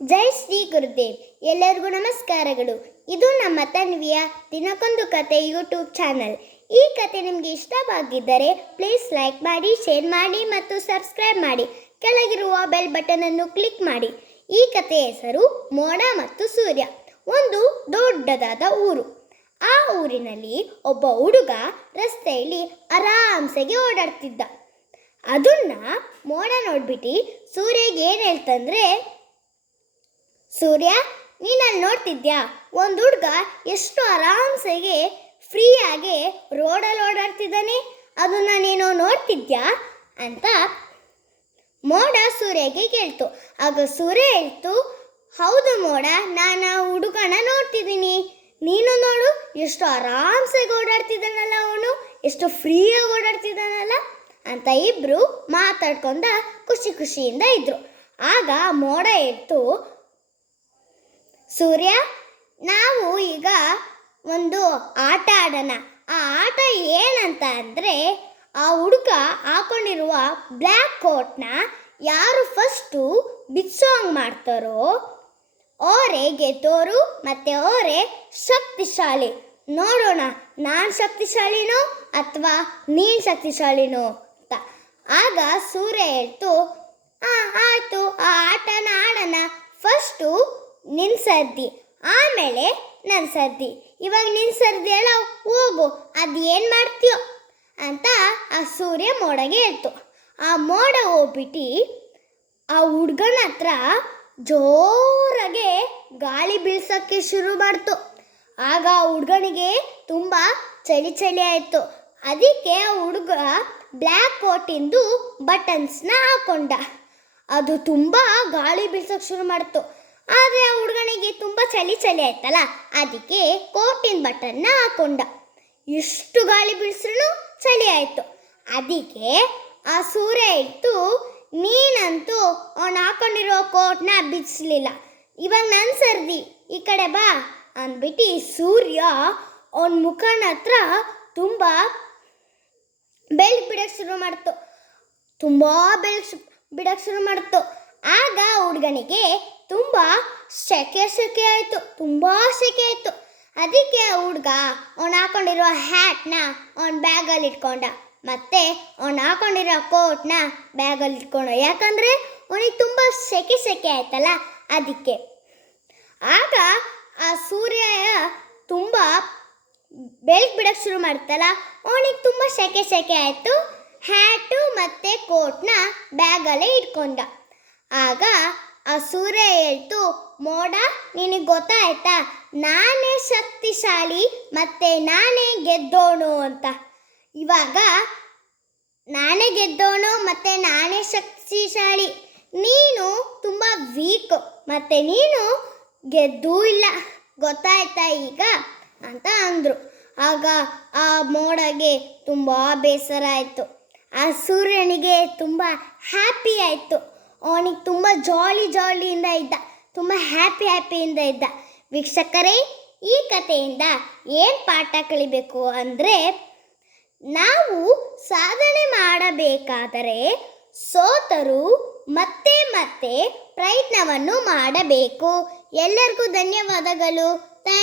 ಜೈ ಶ್ರೀ ಗುರುದೇವ್. ಎಲ್ಲರಿಗೂ ನಮಸ್ಕಾರಗಳು. ಇದು ನಮ್ಮ ತನ್ವಿಯ ದಿನಕ್ಕೊಂದು ಕತೆ ಯೂಟ್ಯೂಬ್ ಚಾನಲ್. ಈ ಕತೆ ನಿಮಗೆ ಇಷ್ಟವಾಗಿದ್ದರೆ ಪ್ಲೀಸ್ ಲೈಕ್ ಮಾಡಿ, ಶೇರ್ ಮಾಡಿ ಮತ್ತು ಸಬ್ಸ್ಕ್ರೈಬ್ ಮಾಡಿ. ಕೆಳಗಿರುವ ಬೆಲ್ ಬಟನ್ ಅನ್ನು ಕ್ಲಿಕ್ ಮಾಡಿ. ಈ ಕಥೆಯ ಹೆಸರು ಮೋಡ ಮತ್ತು ಸೂರ್ಯ. ಒಂದು ದೊಡ್ಡದಾದ ಊರು. ಆ ಊರಿನಲ್ಲಿ ಒಬ್ಬ ಹುಡುಗ ರಸ್ತೆಯಲ್ಲಿ ಆರಾಮ್ಸೆಗೆ ಓಡಾಡ್ತಿದ್ದ. ಅದನ್ನ ಮೋಡ ನೋಡ್ಬಿಟ್ಟು ಸೂರ್ಯಗೆ ಏನು ಹೇಳ್ತಂದ್ರೆ, ಸೂರ್ಯ, ನೀನಲ್ಲಿ ನೋಡ್ತಿದ್ಯಾ, ಒಂದು ಹುಡುಗ ಎಷ್ಟು ಆರಾಮ್ಸೆಗೆ ಫ್ರೀಯಾಗಿ ರೋಡಲ್ಲಿ ಓಡಾಡ್ತಿದ್ದಾನೆ, ಅದನ್ನ ನೀನು ನೋಡ್ತಿದ್ಯಾ ಅಂತ ಮೋಡ ಸೂರ್ಯಗೆ ಕೇಳ್ತು. ಆಗ ಸೂರ್ಯ ಹೇಳ್ತು, ಹೌದು ಮೋಡ, ನಾನು ಆ ಹುಡುಗನ ನೋಡ್ತಿದ್ದೀನಿ. ನೀನು ನೋಡು, ಎಷ್ಟು ಆರಾಮ್ಸೆಗೆ ಓಡಾಡ್ತಿದ್ದಾನಲ್ಲ ಅವನು, ಎಷ್ಟು ಫ್ರೀಯಾಗಿ ಓಡಾಡ್ತಿದ್ದಾನಲ್ಲ ಅಂತ ಇಬ್ಬರು ಮಾತಾಡ್ಕೊಂಡ ಖುಷಿಯಿಂದ ಇದ್ರು. ಆಗ ಮೋಡ ಹೇಳ್ತು, ಸೂರ್ಯ, ನಾವು ಈಗ ಒಂದು ಆಟ ಆಡೋಣ. ಆ ಆಟ ಏನಂತ ಅಂದರೆ, ಆ ಹುಡುಗ ಹಾಕೊಂಡಿರುವ ಬ್ಲ್ಯಾಕ್ ಕೋಟ್ನ ಯಾರು ಫಸ್ಟು ಬಿಚ್ಚೋಂಗ್ ಮಾಡ್ತಾರೋ ಅವರೇ ಗೆದ್ದೋರು, ಮತ್ತು ಅವರೇ ಶಕ್ತಿಶಾಲಿ. ನೋಡೋಣ, ನಾನು ಶಕ್ತಿಶಾಲಿನೋ ಅಥವಾ ನೀನು ಶಕ್ತಿಶಾಲಿನೋ ಅಂತ. ಆಗ ಸೂರ್ಯ ಹೇಳ್ತು, ಆಯಿತು, ಆ ಆಟನ ಆಡೋಣ. ಫಸ್ಟು ನಿನ್ನ ಸರ್ದಿ, ಆಮೇಲೆ ನನ್ನ ಸರ್ದಿ. ಇವಾಗ ನಿನ್ನ ಸರ್ದಿ ಅಲ್ಲ, ಹೋಗು, ಅದು ಏನು ಮಾಡ್ತೀಯೋ ಅಂತ ಆ ಸೂರ್ಯ ಮೋಡಗೆ ಹೇಳ್ತು. ಆ ಮೋಡ ಹೋಗ್ಬಿಟ್ಟು ಆ ಹುಡುಗನ ಹತ್ರ ಜೋರಾಗೆ ಗಾಳಿ ಬೀಳ್ಸೋಕ್ಕೆ ಶುರು ಮಾಡ್ತು. ಆಗ ಆ ಹುಡುಗನಿಗೆ ತುಂಬ ಚಳಿ ಆಯಿತು. ಅದಕ್ಕೆ ಆ ಹುಡುಗ ಬ್ಲ್ಯಾಕ್ ಕೋಟಿಂದು ಬಟನ್ಸ್ನ ಹಾಕೊಂಡ. ಅದು ತುಂಬ ಗಾಳಿ ಬೀಳ್ಸೋಕ್ಕೆ ಶುರು ಮಾಡ್ತು. ಆದರೆ ಆ ಹುಡುಗನಿಗೆ ತುಂಬ ಚಳಿ ಆಯ್ತಲ್ಲ, ಅದಕ್ಕೆ ಕೋಟಿನ ಬಟನ್ನ ಹಾಕೊಂಡ. ಎಷ್ಟು ಗಾಳಿ ಬೀಳ್ಸ್ರೂ ಚಳಿ ಆಯಿತು. ಅದಕ್ಕೆ ಆ ಸೂರ್ಯ ಇಟ್ಟು, ನೀನಂತೂ ಅವನು ಹಾಕೊಂಡಿರೋ ಕೋಟ್ನ ಬಿಡಿಸ್ಲಿಲ್ಲ, ಇವಾಗ ನನ್ನ ಸರ್ದಿ, ಈ ಕಡೆ ಬಾ ಅಂದ್ಬಿಟ್ಟು ಸೂರ್ಯ ಅವನ ಮುಖನ ಹತ್ರ ತುಂಬ ಬೆಳಕು ಬಿಡೋಕ್ಕೆ ಶುರು ಮಾಡ್ತು. ತುಂಬ ಬೆಳಕು ಬಿಡೋಕ್ಕೆ ಶುರು ಮಾಡ್ತು. ಆಗ ಹುಡುಗನಿಗೆ ತುಂಬ ಸೆಕೆ ಆಯಿತು, ತುಂಬ ಸೆಕೆ ಆಯಿತು. ಅದಕ್ಕೆ ಆ ಹುಡುಗ ಅವನು ಹಾಕೊಂಡಿರೋ ಹ್ಯಾಟ್ನ ಅವನ ಬ್ಯಾಗಲ್ಲಿ ಇಟ್ಕೊಂಡ, ಮತ್ತು ಅವನು ಹಾಕೊಂಡಿರೋ ಕೋಟ್ನ ಬ್ಯಾಗಲ್ಲಿ ಇಟ್ಕೊಂಡ. ಯಾಕಂದರೆ ಅವನಿಗೆ ತುಂಬ ಸೆಕೆ ಆಯ್ತಲ್ಲ, ಅದಕ್ಕೆ. ಆಗ ಆ ಸೂರ್ಯ ತುಂಬ ಬೆಳಕು ಬಿಡೋಕ್ಕೆ ಶುರು ಮಾಡ್ತಲ್ಲ, ಅವನಿಗೆ ತುಂಬ ಸೆಕೆ ಆಯಿತು. ಹ್ಯಾಟು ಮತ್ತು ಕೋಟ್ನ ಬ್ಯಾಗಲ್ಲೇ ಇಟ್ಕೊಂಡ. ಆಗ ಆ ಸೂರ್ಯ ಹೇಳ್ತು, ಮೋಡ, ನಿನಗೆ ಗೊತ್ತಾಯ್ತಾ, ನಾನೇ ಶಕ್ತಿಶಾಲಿ ಮತ್ತು ನಾನೇ ಗೆದ್ದೋಣು ಅಂತ. ಇವಾಗ ನಾನೇ ಗೆದ್ದೋಣು ಮತ್ತು ನಾನೇ ಶಕ್ತಿಶಾಲಿ, ನೀನು ತುಂಬ ವೀಕ್ ಮತ್ತು ನೀನು ಗೆದ್ದೂ ಇಲ್ಲ, ಗೊತ್ತಾಯ್ತಾ ಈಗ ಅಂತ ಅಂದರು. ಆಗ ಆ ಮೋಡಗೆ ತುಂಬ ಬೇಸರ ಆಯಿತು. ಆ ಸೂರ್ಯನಿಗೆ ತುಂಬ ಹ್ಯಾಪಿ ಆಯಿತು. ಅವನಿಗೆ ತುಂಬ ಜಾಲಿಯಿಂದ ಇದ್ದ, ತುಂಬ ಹ್ಯಾಪಿಯಿಂದ ಇದ್ದ. ವೀಕ್ಷಕರೇ, ಈ ಕಥೆಯಿಂದ ಏನು ಪಾಠ ಕಲಿಬೇಕು ಅಂದರೆ, ನಾವು ಸಾಧನೆ ಮಾಡಬೇಕಾದರೆ ಸೋತರೂ ಮತ್ತೆ ಪ್ರಯತ್ನವನ್ನು ಮಾಡಬೇಕು. ಎಲ್ಲರಿಗೂ ಧನ್ಯವಾದಗಳು.